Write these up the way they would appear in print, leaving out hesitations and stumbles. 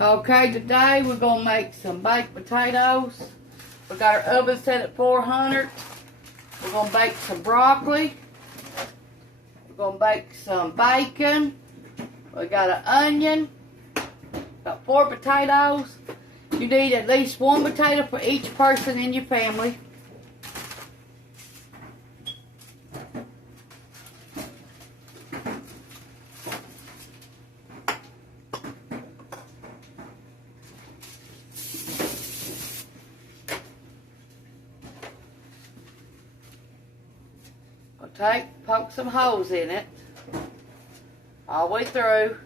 Okay, today we're going to make some baked potatoes. We got our oven set at 400. We're going to bake some broccoli. We're going to bake some bacon. We got an onion. Got 4 potatoes. You need at least 1 potato for each person in your family. Poke some holes in it all the way through.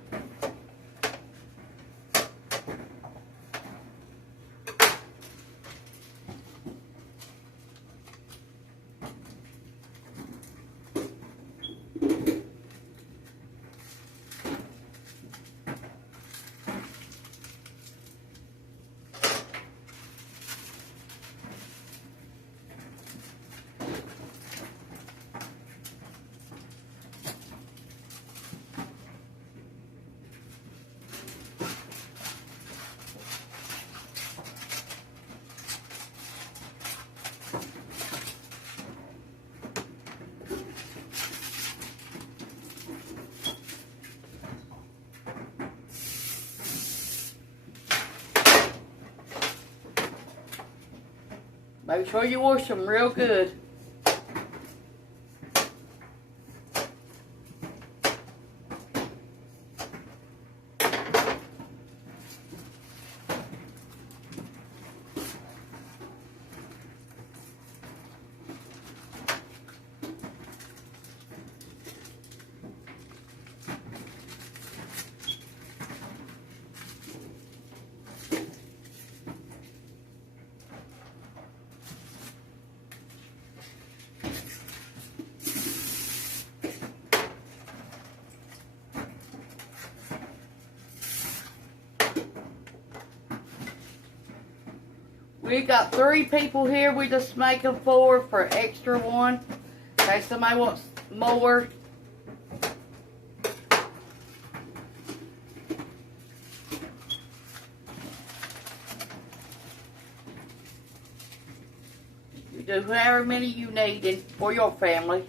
Make sure you wash them real good. We got 3 people here. We just making 4 for extra one. In case somebody wants more. You do however many you need for your family.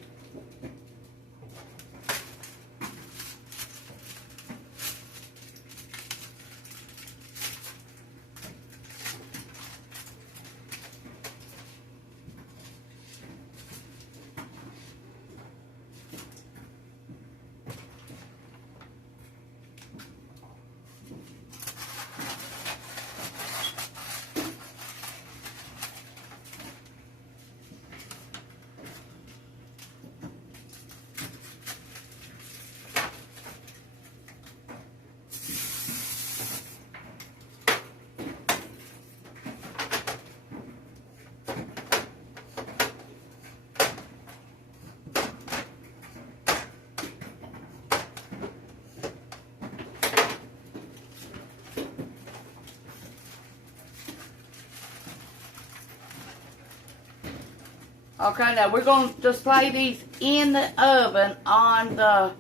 Okay, now we're going to just lay these in the oven on the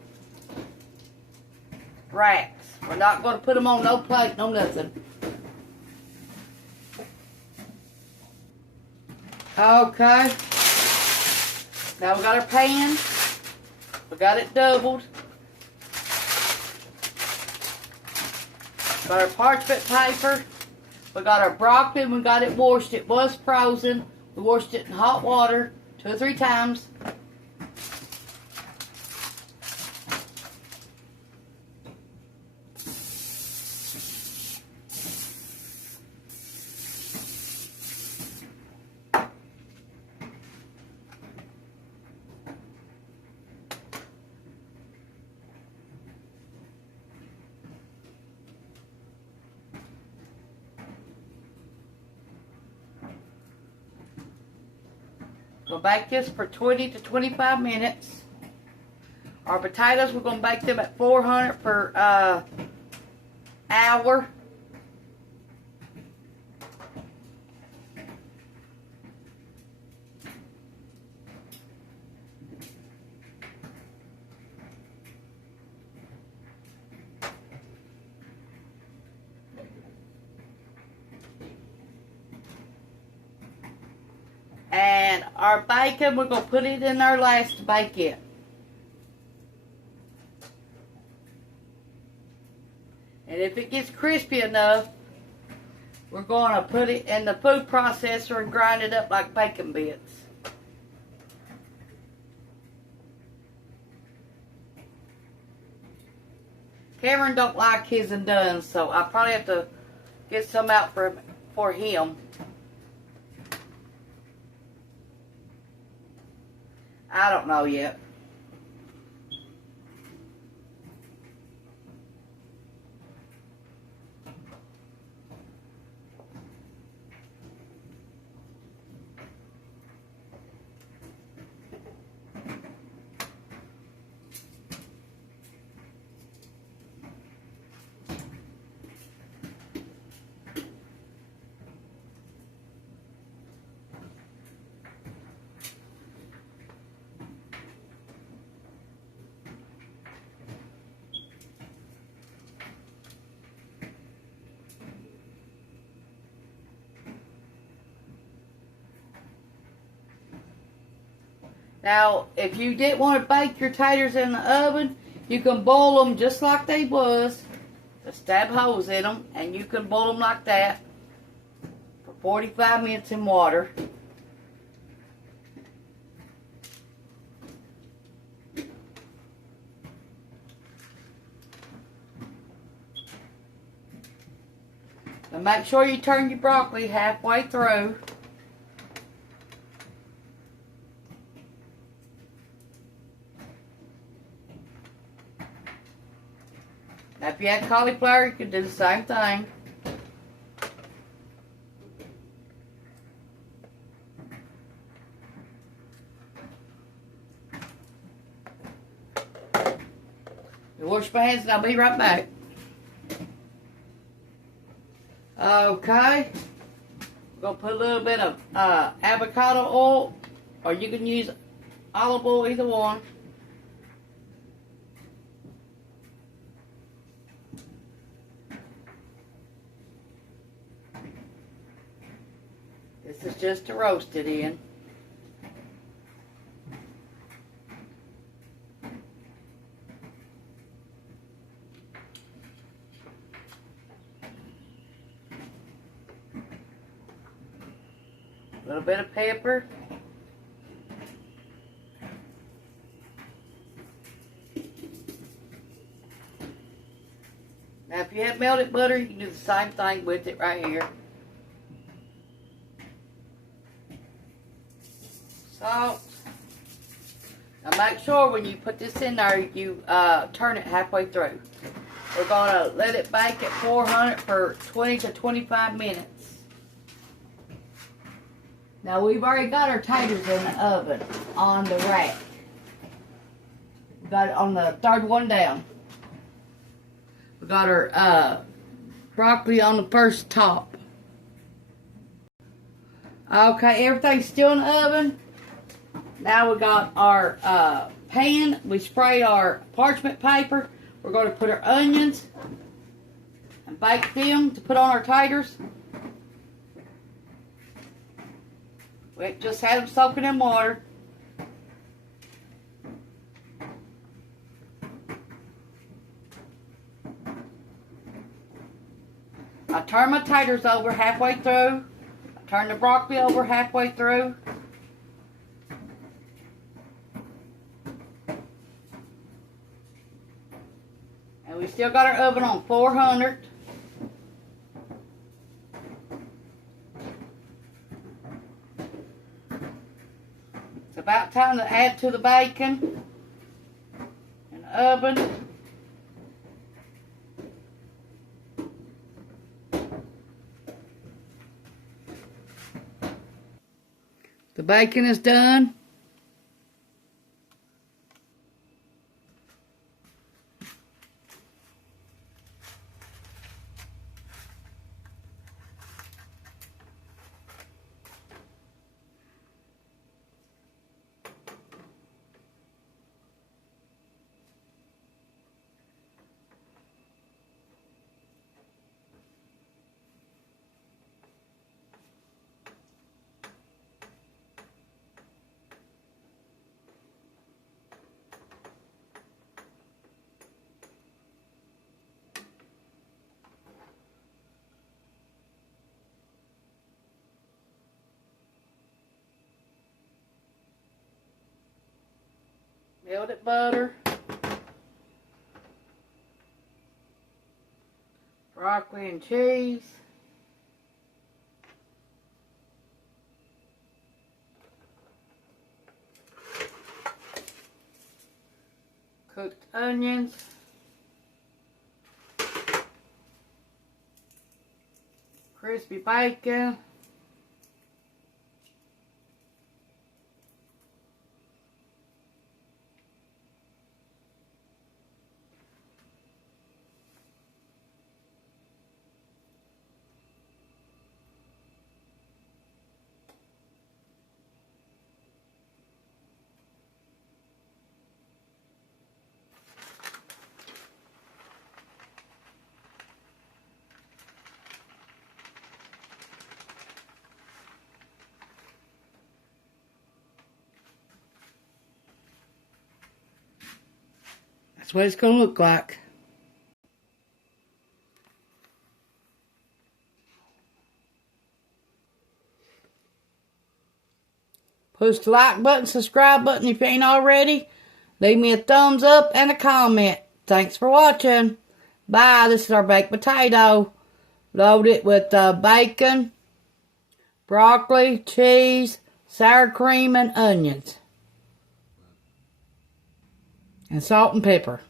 racks. We're not going to put them on no plate, no nothing. Okay. Now we got our pan. We got it doubled. Got our parchment paper. We got our broccoli. We got it washed. It was frozen. We washed it in hot water 2 or 3 times. We'll bake this for 20 to 25 minutes. Our potatoes, we're going to bake them at 400 for an hour. our bacon. We're going to put it in our last to bake it. And if it gets crispy enough, we're going to put it in the food processor and grind it up like bacon bits. Cameron don't like his and done, so I probably have to get some out for him. I don't know yet. Now, if you didn't want to bake your taters in the oven, you can boil them just like they was. Just stab holes in them, and you can boil them like that for 45 minutes in water. And make sure you turn your broccoli halfway through. Now, if you had cauliflower, you could do the same thing. You wash my hands and I'll be right back. Okay. We're going to put a little bit of avocado oil, or you can use olive oil, either one. This is just to roast it in. A little bit of pepper. Now, if you have melted butter, you can do the same thing with it right here. Salt. Now, make sure when you put this in there, you turn it halfway through. We're going to let it bake at 400 for 20 to 25 minutes. Now, we've already got our taters in the oven on the rack. We got it on the third one down. We got our broccoli on the first top. Okay, everything's still in the oven. Now we got our pan. We sprayed our parchment paper. We're going to put our onions and bake them to put on our taters. We just had them soaking in water. I turn my taters over halfway through. I turn the broccoli over halfway through. And we still got our oven on 400. It's about time to add to the bacon in the oven. The bacon is done. melted butter, broccoli and cheese, cooked onions, crispy bacon, that's what it's going to look like. Push the like button, subscribe button if you ain't already. Leave me a thumbs up and a comment. Thanks for watching. Bye. This is our baked potato. Load it with bacon, broccoli, cheese, sour cream, and onions. And salt and pepper.